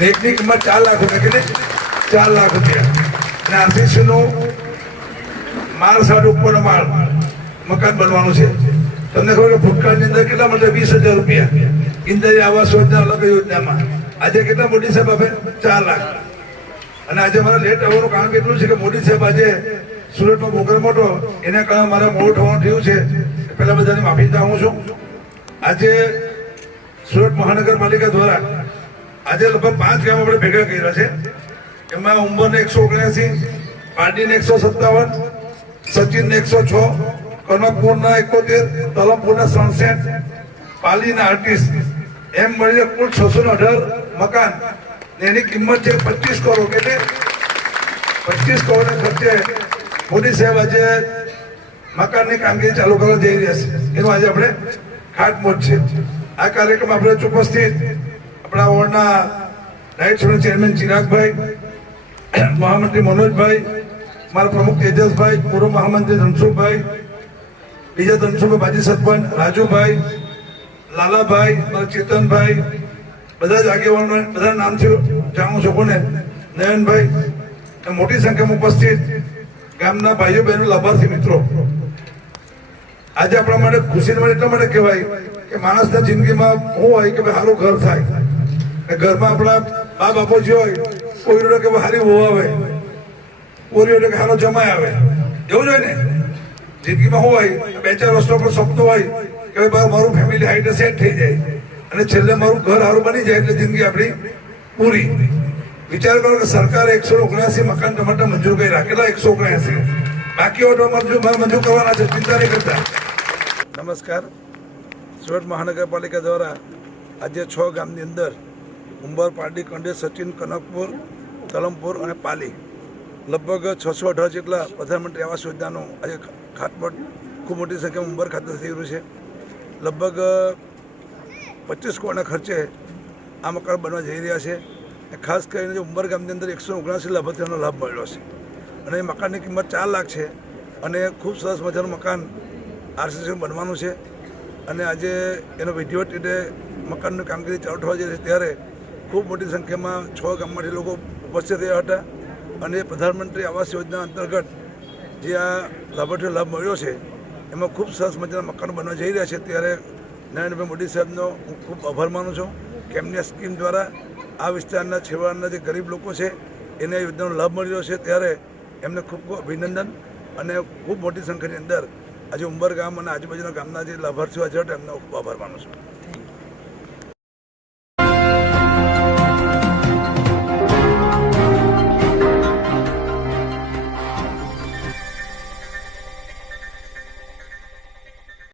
ને કિંમત ચાર લાખ રૂપિયા કેટલી? ચાર લાખ રૂપિયા. અને આશીષનો માલ સાડ ઉપરનો માલ, મકાન બનવાનું છે. તમને ખબર કે ભૂતકાળની અંદર કેટલા માટે વીસ હજાર રૂપિયા? ઇન્દિરા આવાસ યોજના અલગ યોજનામાં. આજે કેટલા મોટી સાહેબ આપે? ચાર લાખ. અને આજે મારા લેટ આવવાનું કારણ કેટલું છે કે મોદી સાહેબ આજે સુરતનો પ્રોગ્રામ મોટો, એના કારણે મારા મોડું થવાનું થયું છે. પહેલા બધાને માફી ચાહું છું. આજે સુરત મહાનગરપાલિકા દ્વારા આજે લગભગ પાંચ ગામ આપણે ભેગા કર્યા છે. એમાં ઉંમરને એકસો ઓગણસી પાર્ટીને એકસો સત્તાવન, સચિનને એકસો છ, કનકપુરના એકોતેર, તલમપુરના સડસઠ, પાલીના આર્ટિસ્ટ એમ મળીને કુલ છસો ને અઢાર મકાન. એની કિંમત છે પચીસ કરોડ. કેટલી પચીસ કરોડ ખર્ચે મોદી સાહેબ આજે મકાનની કામગીરી ચાલુ કરવા જઈ રહ્યા છે. એનું આજે આપણે ખાટમોટ છે. આ કાર્યક્રમ આપણે ઉપસ્થિત આપણા વોર્ડના નાયબ સમિતિ ચેરમેન ચિરાગભાઈ મહામંત્રી મનોજભાઈ મારા પ્રમુખ તેજસભાઈ, પૂર્વ મહામંત્રી ધનસુખભાઈ, બીજા ધનસુખભાઈ બાજી સરપંચ રાજુભાઈ, લાલાભાઈ, મારા ચેતનભાઈ, બધા જ આગેવાનો બધા નામથી જાણું છું કોને? નયનભાઈ મોટી સંખ્યામાં ઉપસ્થિત ગામના ભાઈઓ બહેનો, લાભાર્થી મિત્રો. આજે આપણા માટે ખુશીને માટે એટલા માટે કહેવાય કે માણસના જિંદગીમાં હું હોય કે ભાઈ સારું ઘર થાય. ઘરમાં આપણા બા બાપોજી હોય કોઈ કે હારી વહુ આવે કોઈ રોડે કે હારો જમાય આવે. એવું જોઈએ ને? જિંદગીમાં શું હોય? બે ચાર વસ્તુ પર સપનું હોય કે ભાઈ મારું- ફેમિલી હાઈટ સેટ થઈ જાય અને છેલ્લે મારું ઘર સારું બની જાય એટલે જિંદગી આપણી પૂરી. વિચાર કરો કે સરકારે એકસો ઓગણસી મકાન ટમાટા મંજૂર કરી રાખેલા, એકસો ઓગણસી. બાકી મંજૂર મંજૂર કરવાના છે, ચિંતા નહીં કરતા. નમસ્કાર. સુરત મહાનગરપાલિકા દ્વારા આજે છ ગામની અંદર ઉંબર પારડી કંડે સચિન, કનકપુર, તલમપુર અને પાલી. લગભગ છસો અઢાર જેટલા પ્રધાનમંત્રી આવાસ યોજનાનું આજે ખાતમુહૂર્ત, ખૂબ મોટી સંખ્યામાં ઉંબર ખાતે થઈ રહ્યું છે. લગભગ પચીસ કરોડના ખર્ચે આ મકાન બનવા જઈ રહ્યા છે ખાસ કરીને જે ઉંબર ગામની અંદર એકસો ઓગણસી લાભાર્થીઓનો લાભ મળ્યો છે. અને એ મકાનની કિંમત ચાર લાખ છે અને ખૂબ સરસ મજાનું મકાન આરસીસી બનવાનું છે. અને આજે એનો વિધિવત રીતે મકાનની કામગીરી ચાલુ થવા જઈ રહી છે. ત્યારે ખૂબ મોટી સંખ્યામાં છ ગામમાંથી લોકો ઉપસ્થિત રહ્યા હતા અને પ્રધાનમંત્રી આવાસ યોજના અંતર્ગત જે આ લાભાર્થીઓ લાભ મળ્યો છે, એમાં ખૂબ સરસ મજાના મકાનો બનવા જઈ રહ્યા છે. ત્યારે નરેન્દ્રભાઈ મોદી સાહેબનો હું ખૂબ આભાર માનું છું કે એમની સ્કીમ દ્વારા આ વિસ્તારના છેવાડાના જે ગરીબ લોકો છે, એને યોજનાનો લાભ મળ્યો છે. ત્યારે એમને ખૂબ ખૂબ અભિનંદન અને ખૂબ મોટી સંખ્યાની અંદર આજે ઉંબર ગામ અને આજુબાજુના ગામના જે લાભાર્થીઓ હતા, એમનો ખૂબ આભાર માનું છું.